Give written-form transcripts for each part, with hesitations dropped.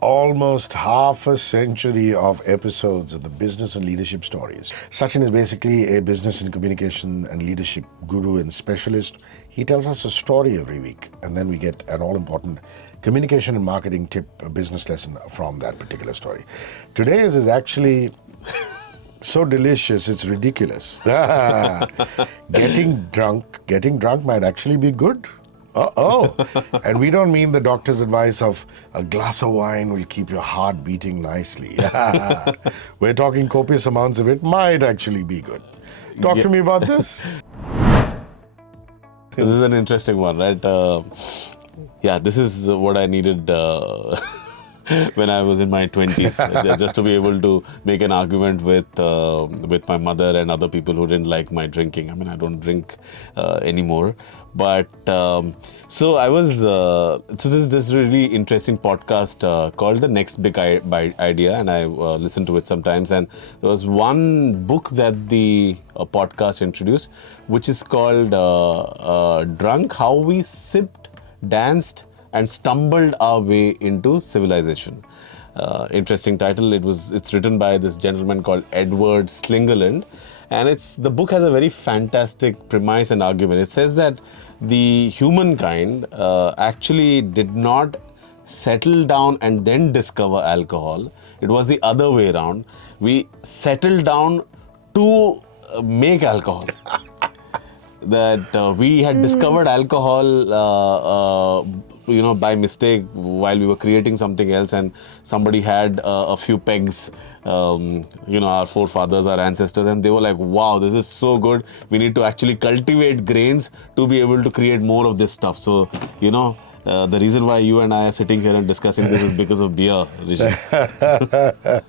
almost half a century of episodes of the business and leadership stories. Sachin is basically a business and communication and leadership guru and specialist. He tells us a story every week, and then we get an all-important communication and marketing tip, a business lesson from that particular story. Today's is actually so delicious, it's ridiculous. Getting drunk might actually be good. Oh, and we don't mean the doctor's advice of a glass of wine will keep your heart beating nicely. We're talking copious amounts of it might actually be good. Talk to me about this. This is an interesting one, right? This is what I needed when I was in my 20s, just to be able to make an argument with my mother and other people who didn't like my drinking. I mean, I don't drink anymore. But so I was, so this really interesting podcast called The Next Big Idea, and I listen to it sometimes. And there was one book that the podcast introduced, which is called Drunk, How We Sipped, Danced, and Stumbled Our Way into Civilization. Interesting title. It's written by this gentleman called Edward Slingerland. And the book has a very fantastic premise and argument. It says that the humankind actually did not settle down and then discover alcohol. It was the other way around. We settled down to make alcohol. That we had discovered alcohol by mistake while we were creating something else, and somebody had a few pegs, our forefathers, our ancestors, and they were like, wow, this is so good. We need to actually cultivate grains to be able to create more of this stuff. So, the reason why you and I are sitting here and discussing this is because of beer, Hrishi.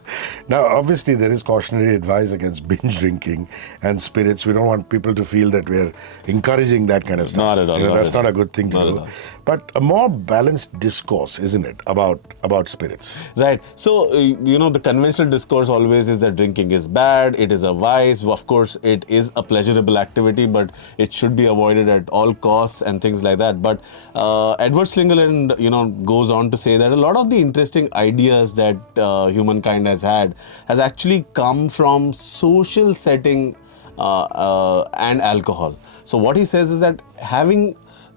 Now, obviously, there is cautionary advice against binge drinking and spirits. We don't want people to feel that we're encouraging that kind of stuff. Not at all. That's not a good thing to do. But a more balanced discourse, isn't it, about spirits? Right. So, the conventional discourse always is that drinking is bad, it is a vice. Of course, it is a pleasurable activity, but it should be avoided at all costs and things like that. But Edward Slingerland, goes on to say that a lot of the interesting ideas that humankind has had has actually come from social setting and alcohol. So what he says is that having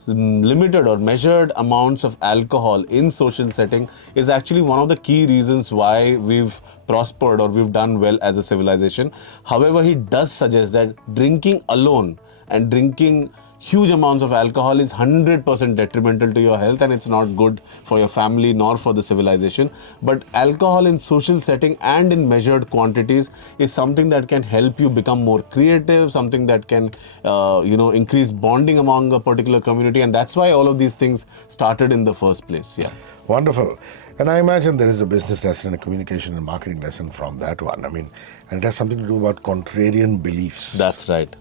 limited or measured amounts of alcohol in social setting is actually one of the key reasons why we've prospered or we've done well as a civilization. However, he does suggest that drinking alone and drinking huge amounts of alcohol is 100% detrimental to your health, and it's not good for your family nor for the civilization. But alcohol in social setting and in measured quantities is something that can help you become more creative, something that can increase bonding among a particular community, and that's why all of these things started in the first place. Yeah. Wonderful. And I imagine there is a business lesson, a communication and marketing lesson from that one. I mean, and it has something to do about contrarian beliefs. That's right.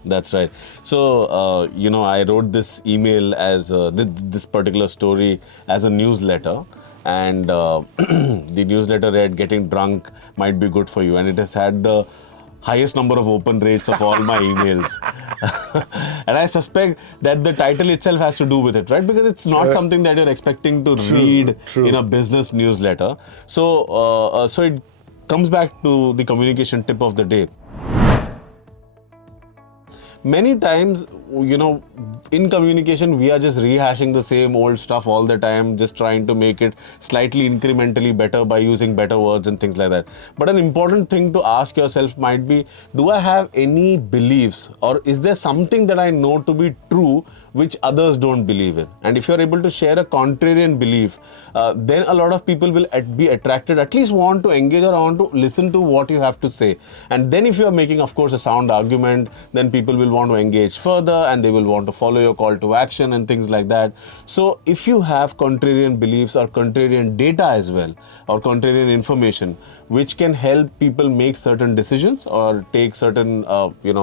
So, I wrote this email as this particular story as a newsletter. And the newsletter read, "Getting drunk might be good for you." And it has had the highest number of open rates of all my emails. And I suspect that the title itself has to do with it, right? Because it's not something that you're expecting to read in a business newsletter. So, so it comes back to the communication tip of the day. Many times, in communication, we are just rehashing the same old stuff all the time, just trying to make it slightly incrementally better by using better words and things like that. But an important thing to ask yourself might be, do I have any beliefs, or is there something that I know to be true which others don't believe in? And if you're able to share a contrarian belief, then a lot of people will be attracted, at least want to engage or want to listen to what you have to say. And then if you're making, of course, a sound argument, then people will want to engage further and they will want to follow your call to action and things like that. So if you have contrarian beliefs or contrarian data as well, or contrarian information, which can help people make certain decisions or take certain, get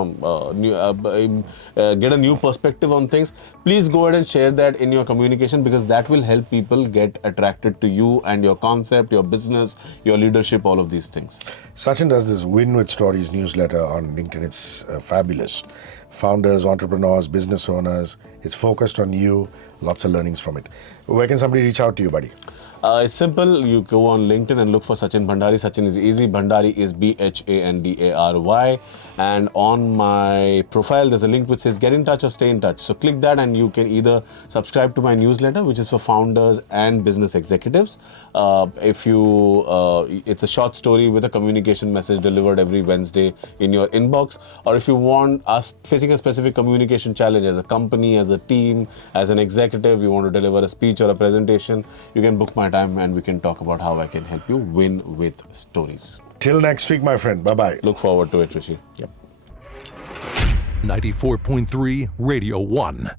a new perspective on things, please go ahead and share that in your communication, because that will help people get attracted to you and your concept, your business, your leadership, all of these things. Sachin does this Win with Stories newsletter on LinkedIn. It's fabulous. Founders, entrepreneurs, business owners. It's focused on you. Lots of learnings from it. Where can somebody reach out to you, buddy? It's simple. You go on LinkedIn and look for Sachin Bhandari. Sachin is easy. Bhandari is Bhandary. And on my profile, there's a link which says get in touch or stay in touch. So click that and you can either subscribe to my newsletter, which is for founders and business executives. It's a short story with a communication message delivered every Wednesday in your inbox. Or if you want us facing a specific communication challenge as a company, as a team, as an executive, you want to deliver a speech or a presentation, you can book my time and we can talk about how I can help you win with stories. Till next week, my friend. Bye-bye. Look forward to it, Hrishi. Yep. 94.3 Radio 1.